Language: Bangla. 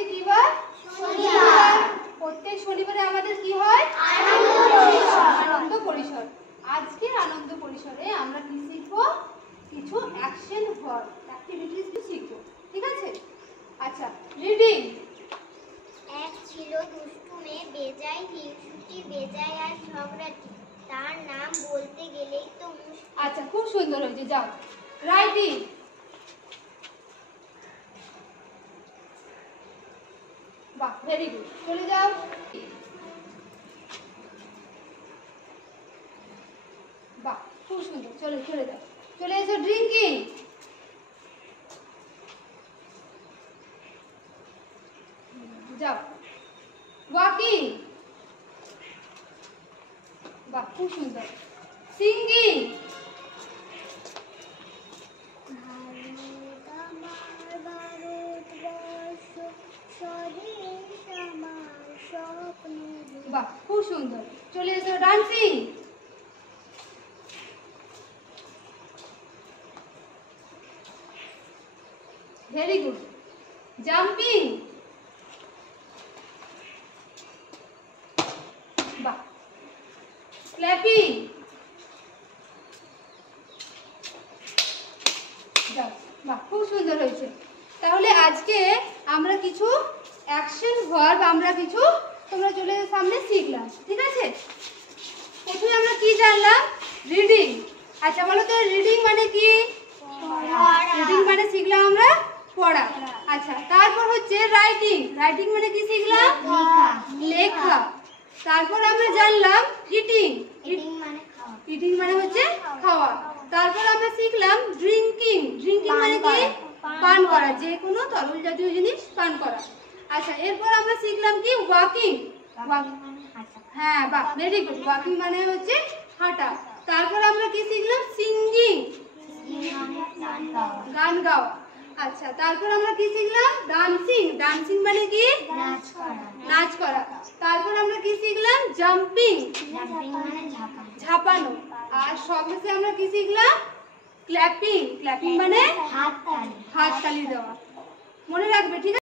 আজকে কি বার? শনিবার। প্রত্যেক শনিবারে আমাদের কি হয়? আনন্দ পরিসর। আজকের আনন্দ পরিসরে আমরা কি শিখবো? কিছু অ্যাকশন ভার্ব অ্যাক্টিভিটিস শিখবো। ঠিক আছে? আচ্ছা, রিডিং। এক ছিল দুষ্টু মেয়ে, বেজায় হিংসুটে, বেজায় আর ঝগড়াটি। তার নাম বলতে গেলেই তো মুশকিল। আচ্ছা, খুব সুন্দর হয়েছে। যাও, রাইটিং। বাহ, ভেরি গুড। চলে যাও। বাহ, খুব সুন্দর। চলে যাও। চলে এসো ড্রিঙ্কিং। যাও, ওয়াকিং। বাহ, খুব সুন্দর। সিঙ্গিং। বাহ, খুব সুন্দর। চলে এসো ডান্সিং। Very good. জাম্পিং। বাহ। ক্ল্যাপিং। যাও, বাহ, খুব সুন্দর হয়েছে। তাহলে আজকে আমরা কিছু অ্যাকশন ভার্ব তোমরা চলে সামনে শিখলাম। ঠিক আছে? প্রথমে আমরা কি জানলাম? রিডিং। আচ্ছা, বলো তো রিডিং মানে কি? রিডিং মানে শিখলাম আমরা পড়া। আচ্ছা, তারপর হচ্ছে রাইটিং। রাইটিং মানে কি শিখলাম? লেখা। তারপর আমরা জানলাম ইটিং। ইটিং মানে হচ্ছে খাওয়া। তারপর আমরা শিখলাম ড্রিঙ্কিং। ড্রিঙ্কিং মানে কি? পান করা, যে কোনো তরল জাতীয় জিনিস পান করা। আচ্ছা, এরপর আমরা শিখলাম কি? ওয়াকিং। হ্যাঁ, বাহ, ভেরি গুড। ওয়াকিং মানে হচ্ছে হাঁটা। তারপর আমরা কি শিখলাম? সিঙ্গিং। গান গাওয়া। আচ্ছা, তারপর আমরা কি শিখলাম? ডান্সিং। ডান্সিং মানে কি? নাচ করা। তারপর আমরা কি শিখলাম? জাম্পিং। ঝাঁপানো। আর সবশেষে আমরা কি শিখলাম? ক্ল্যাপিং। ক্ল্যাপিং মানে হাততালি দেওয়া। মনে রাখবে, ঠিক আছে?